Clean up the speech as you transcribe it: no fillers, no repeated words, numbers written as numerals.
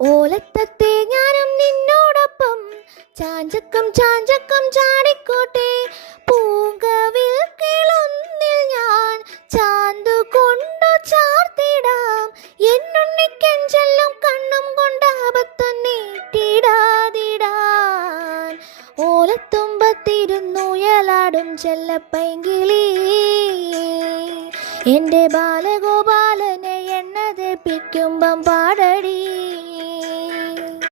ഓലത്തത്തെ ഞാനും നിന്നോടൊപ്പം ചാഞ്ചക്കം ചാഞ്ചക്കം ചാടിക്കോട്ടെ. പൂങ്കവിൽ കിളുന്നിൽ ഞാൻ ചാന്തു കൊണ്ടു ചാർത്തിടാം. എന്നുണ്ണിക്കെഞ്ചെല്ലും കണ്ണും കൊണ്ടാപത്തു നീട്ടിടാതിടാൻ. ഓലത്തുമ്പത്തിരുന്നുയലാടും ചെല്ലപ്പൈങ്കിളി, എൻ്റെ ബാലഗോപാലനെ എണ്ണതെപ്പിക്കുമ്പം പാട